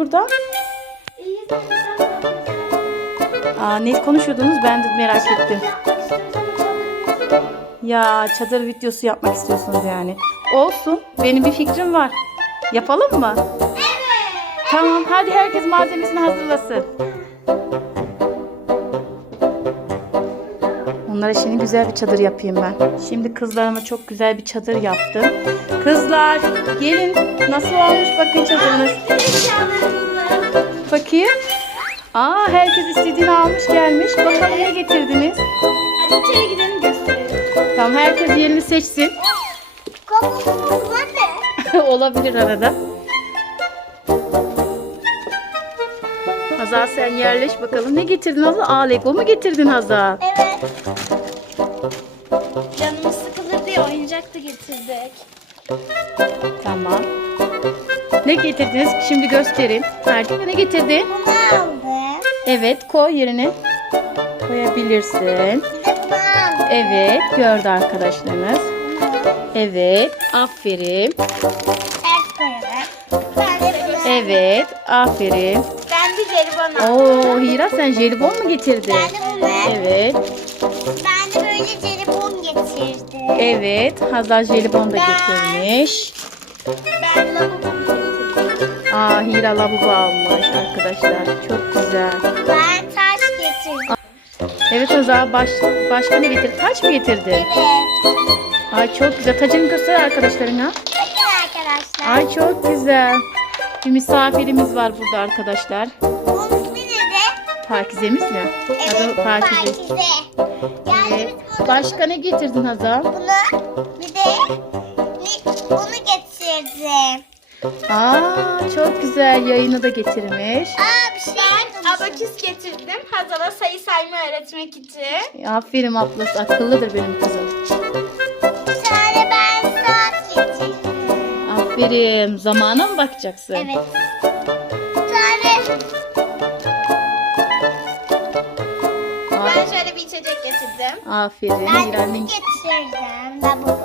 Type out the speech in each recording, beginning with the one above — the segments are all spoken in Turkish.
burada? Aa, ne konuşuyordunuz? Ben de merak ettim. Ya çadır videosu yapmak istiyorsunuz yani. Olsun. Benim bir fikrim var. Yapalım mı? Tamam. Hadi herkes malzemesini hazırlasın. Onlara şimdi güzel bir çadır yapayım ben. Şimdi kızlarıma çok güzel bir çadır yaptım. Kızlar gelin. Nasıl olmuş bakın çadırınız. Bakayım. Aa herkes istediğini almış gelmiş. Bakalım ne getirdiniz. Hadi içeri gidelim gösterelim. Tamam herkes yerini seçsin. Kafamı ne? Olabilir arada. Hazal sen yerleş bakalım. Ne getirdin Hazal? Aa Lego mu getirdin Hazal? Evet. Canımız sıkılır diye oyuncak da getirdik. Tamam. Ne getirdiniz? Şimdi gösterin. Herkese ne getirdin? Bunu aldım. Evet koy yerine. Koyabilirsin. Evet gördü arkadaşlarınız. Evet aferin. Evet aferin. Ben. Oo Hira sen jelibon mu getirdin? Ben de bunu. Evet. Ben de böyle jelibon getirdim. Evet Hazal jelibon da getirmiş. Ben lavabo getirdim. Aa Hira lavabo almış arkadaşlar. Çok güzel. Ben taş getirdim. Evet Hazal baş, başka ne getirdin? Taç mı getirdin? Evet. Ay çok güzel. Tacını göster arkadaşlarına. Bakın arkadaşlar. Ay çok güzel. Bir misafirimiz var burada arkadaşlar. Onun ismi ne de? Pakizemiz mi? Evet, Adı Pakize. Pakize. Yani Evet. biz bunu, Başka ne getirdin Hazal? bunu bir de bunu getirdim. Aa çok güzel. Yayını da getirmiş. Aa bir şey Ben abaküs getirdim. Hazal'a sayı sayma öğretmek için. Aferin ablası. Akıllıdır benim kızım. Aferin. Zamana mı bakacaksın? Evet. Bir tane Ben şöyle bir içecek getirdim. Aferin. ben bunu Hilal'in getirdim. Lavabo.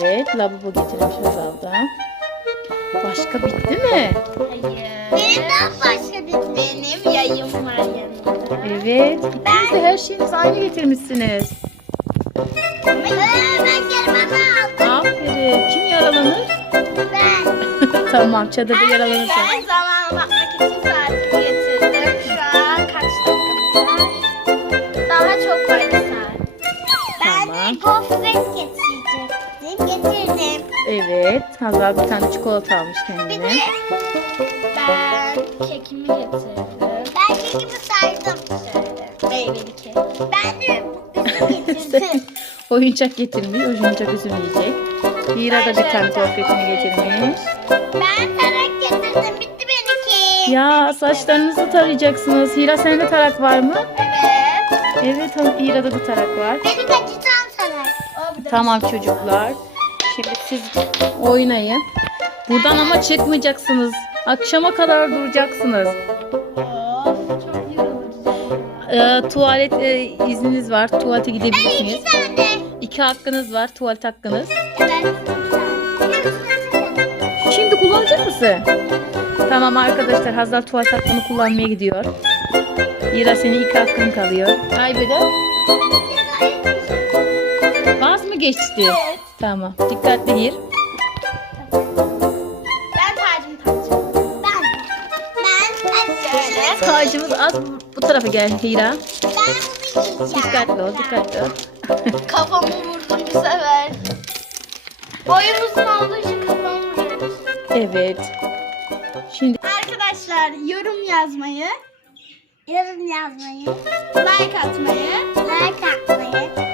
Evet, lavabo getirmiş Hazal'da. Başka bitti mi? Hayır. Benim daha başka bir Benim yayım var yanımda. Evet, ikiniz de her şeyinizi aynı getirmişsiniz. Ee, ben jelibonu aldım. Aferin. Kim yaralanır? Ben. tamam, çadırda yaralanırsa. Ben zamana bakmak için saatimi getirdim. Şu an kaç dakikamız var? Daha çok var bir saat. Ben Tamam. de gofret getirecektim. Getirdim. Evet, Hazal bir tane çikolata almış Bir de kendine. Ben kekimi getirdim. ben kekimi saydım. Şöyle meyveli kek. Ben de üzüm getirdim. Oyuncak getirmiş, oyuncak üzüm yiyecek. Hira da bir tane gofretini getirmiş. ben tarak getirdim. Bitti benimki. Ya saçlarınızı tarayacaksınız. Hira sende tarak var mı? Evet. Evet, Hira'da da tarak var. Beni kaçıran tarak. O bir de Tamam çocuklar. Şimdi siz oynayın. Buradan ama çıkmayacaksınız. Akşama kadar duracaksınız. Ee, tuvalet e, izniniz var. Tuvalete gidebilirsiniz. İki tane. İki hakkınız var. Tuvalet hakkınız. İki tane. Şimdi kullanacak mısın? Tamam arkadaşlar Hazal tuvalet hakkını kullanmaya gidiyor. Hira senin iki hakkın kalıyor. Kaybeden vaz mı geçti? Evet. Tamam. Dikkatli gir. Şöyle. Tacımız az bu tarafa gel Hira. Ben bunu yiyeceğim. Dikkatli ol, dikkatli ol. Kafamı vurdum bir sefer. Boyum uzun olduğu için kafamı vuruyorum. Evet. Şimdi Arkadaşlar yorum yazmayı, Yorum yazmayı, like atmayı, like atmayı,